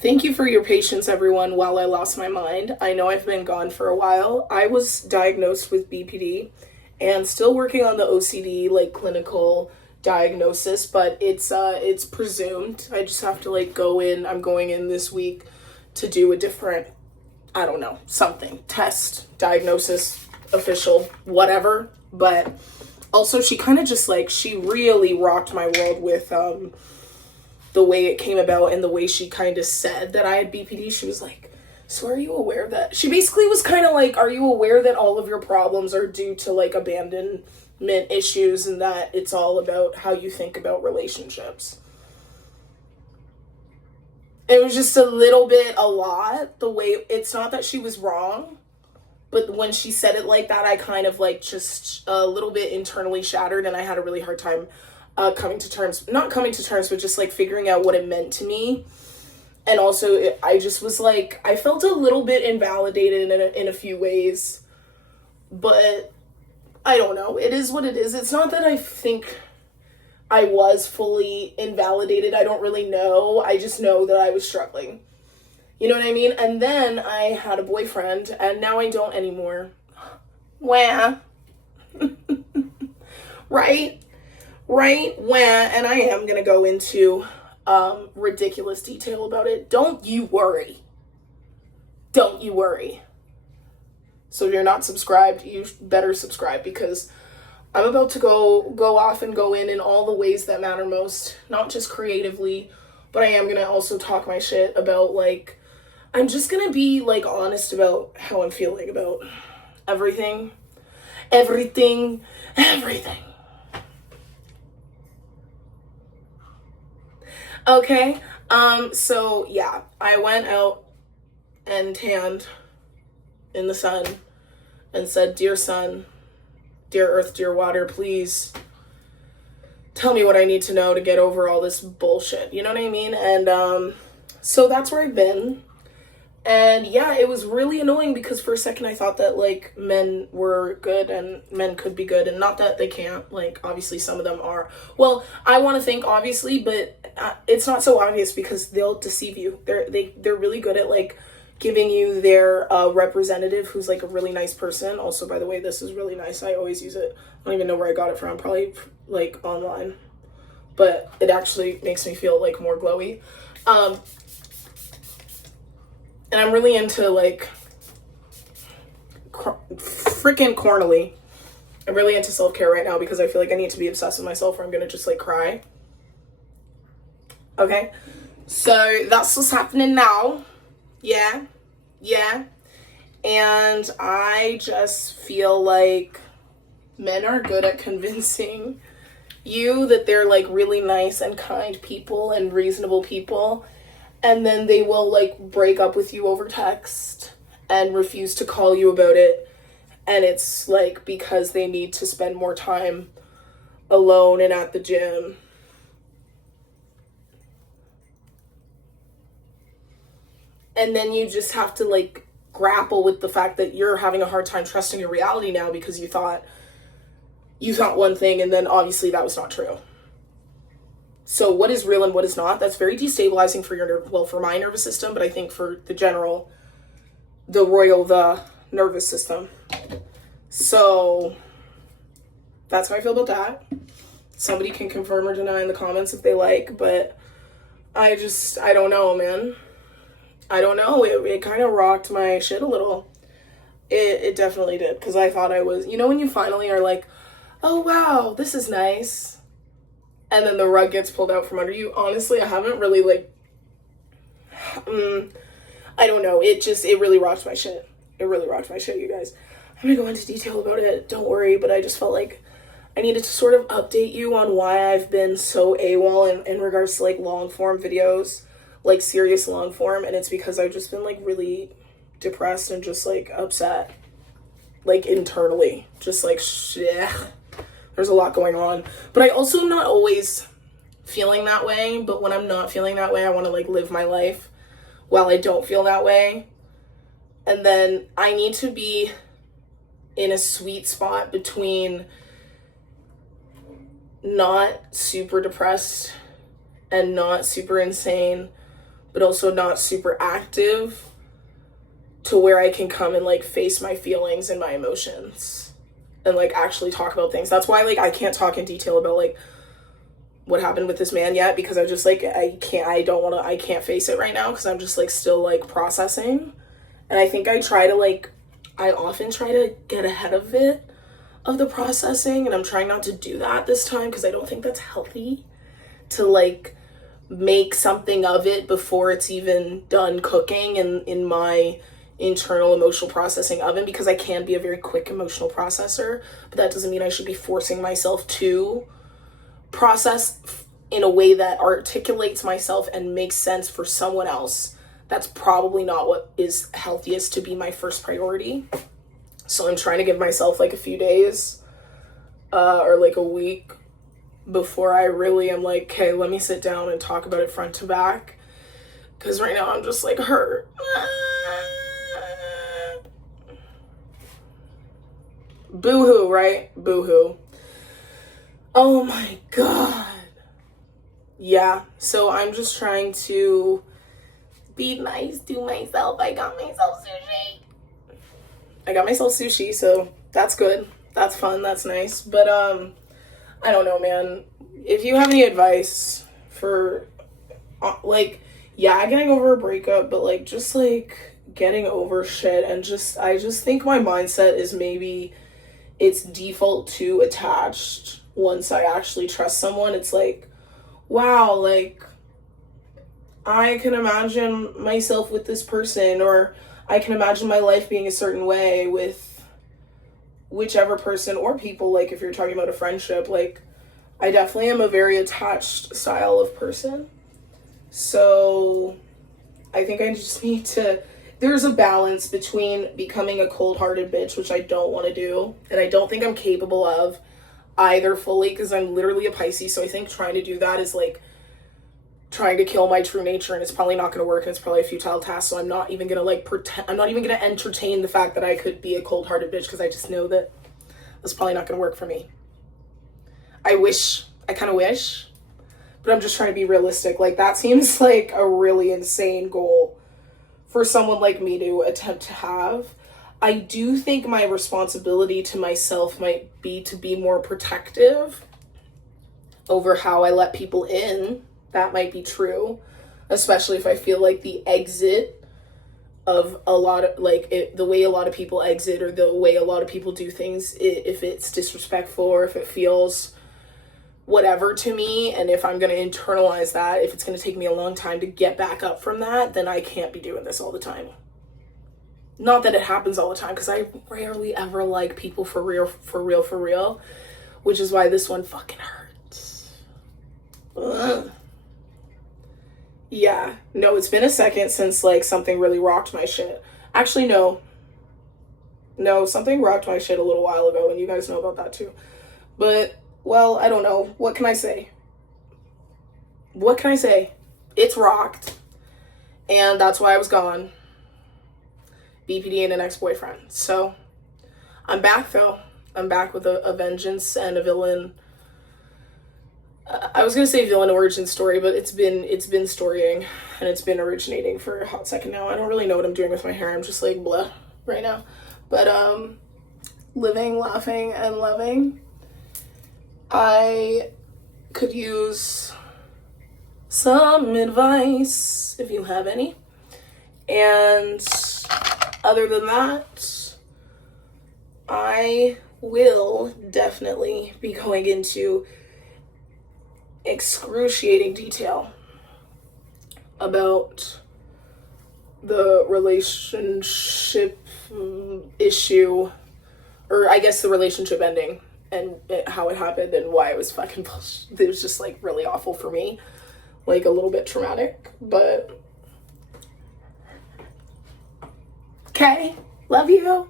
Thank you for your patience, everyone, while I lost my mind. I know I've been gone for a while. I was diagnosed with BPD and still working on the OCD, like clinical diagnosis, but it's presumed. I just have to like go in. I'm going in this week to do a different, I don't know, something, test, diagnosis, official, whatever. But also she kind of just like, she really rocked my world with the way it came about and the way she kind of said that I had BPD. She was like, so are you aware that, she basically was kind of like, are you aware that all of your problems are due to like abandonment issues and that it's all about how you think about relationships? It was just a little bit a lot, the way, it's not that she was wrong, but when she said it like that, I kind of like just a little bit internally shattered, and I had a really hard time not coming to terms, but just like figuring out what it meant to me. And also, I just was like, I felt a little bit invalidated in a few ways, but I don't know. It is what it is. It's not that I think I was fully invalidated. I don't really know. I just know that I was struggling. You know what I mean? And then I had a boyfriend, and now I don't anymore. Wah. Right? And I am going to go into ridiculous detail about it. Don't you worry. So if you're not subscribed, you better subscribe, because I'm about to go off and go in all the ways that matter most, not just creatively, but I am going to also talk my shit about, like, I'm just going to be like honest about how I'm feeling about everything. Okay, so yeah, I went out and tanned in the sun and said, dear sun, dear earth, dear water, please tell me what I need to know to get over all this bullshit, you know what I mean? And so that's where I've been. And yeah, it was really annoying because for a second I thought that like men were good and men could be good, and not that they can't, like obviously some of them are. Well, I want to think obviously, but it's not so obvious because they'll deceive you. They're really good at like giving you their representative who's like a really nice person. Also, by the way, this is really nice. I always use it. I don't even know where I got it from. Probably like online, but it actually makes me feel like more glowy. And I'm really into like freaking cornily. I'm really into self-care right now because I feel like I need to be obsessed with myself or I'm gonna just like cry. Okay, so that's what's happening now. Yeah. And I just feel like men are good at convincing you that they're like really nice and kind people and reasonable people, and then they will like break up with you over text and refuse to call you about it, and it's like because they need to spend more time alone and at the gym. And then you just have to like grapple with the fact that you're having a hard time trusting your reality now because you thought one thing and then obviously that was not true. So what is real and what is not? That's very destabilizing for for my nervous system, but I think for the nervous system. So that's how I feel about that. Somebody can confirm or deny in the comments if they like, but I don't know, man. I don't know. It kind of rocked my shit a little. It definitely did, because I thought I was, you know, when you finally are like, oh wow, this is nice, and then the rug gets pulled out from under you. Honestly, I haven't really like, I don't know. It really rocked my shit. It really rocked my shit, you guys. I'm gonna go into detail about it. Don't worry, but I just felt like I needed to sort of update you on why I've been so AWOL in regards to like long form videos, like serious long form. And it's because I've just been like really depressed and just like upset, like internally, just like shit. There's a lot going on, but I also not always feeling that way. But when I'm not feeling that way, I want to like live my life while I don't feel that way. And then I need to be in a sweet spot between not super depressed and not super insane, but also not super active to where I can come and like face my feelings and my emotions and like actually talk about things. That's why like I can't talk in detail about like what happened with this man yet, because I just like I can't face it right now because I'm just like still like processing. And I think I often try to get ahead of the processing, and I'm trying not to do that this time because I don't think that's healthy to like make something of it before it's even done cooking in my internal emotional processing oven, because I can be a very quick emotional processor, but that doesn't mean I should be forcing myself to process in a way that articulates myself and makes sense for someone else. That's probably not what is healthiest to be my first priority. So I'm trying to give myself like a few days or like a week before I really am like, okay, let me sit down and talk about it front to back, because right now I'm just like hurt. Boo-hoo, right? Boo-hoo. Oh my god. Yeah, so I'm just trying to be nice to myself. I got myself sushi, so that's good. That's fun, that's nice. But I don't know, man. If you have any advice for like, yeah, getting over a breakup, but like just like getting over shit, and I just think my mindset is maybe it's default to attached. Once I actually trust someone, it's like, wow, like I can imagine myself with this person, or I can imagine my life being a certain way with whichever person or people. Like if you're talking about a friendship, like I definitely am a very attached style of person. So I think I just need to, there's a balance between becoming a cold-hearted bitch, which I don't want to do, and I don't think I'm capable of either fully, because I'm literally a Pisces. So I think trying to do that is like trying to kill my true nature, and it's probably not going to work, and it's probably a futile task. So I'm not even going to like pretend, I'm not even going to entertain the fact that I could be a cold-hearted bitch, because I just know that that's probably not going to work for me. I kind of wish, but I'm just trying to be realistic. Like that seems like a really insane goal for someone like me to attempt to have. I do think my responsibility to myself might be to be more protective over how I let people in. That might be true, especially if I feel like the exit of a lot of like the way a lot of people exit, or the way a lot of people do things, if it's disrespectful or if it feels whatever to me, and if I'm going to internalize that, if it's going to take me a long time to get back up from that, then I can't be doing this all the time. Not that it happens all the time, because I rarely ever like people for real, which is why this one fucking hurts. Ugh. Yeah, no, it's been a second since like something really rocked my shit. Actually, no, something rocked my shit a little while ago, and you guys know about that too. But well, I don't know. What can I say? It's rocked. And that's why I was gone. BPD and an ex-boyfriend. So I'm back though. I'm back with a vengeance and a villain. I was going to say villain origin story, but it's been storying, and it's been originating for a hot second now. I don't really know what I'm doing with my hair. I'm just like blah right now. But living, laughing, and loving. I could use some advice if you have any. And other than that, I will definitely be going into excruciating detail about the relationship issue, or I guess the relationship ending, and how it happened and why it was fucking bullshit. It was just like really awful for me, like a little bit traumatic, but okay, love you.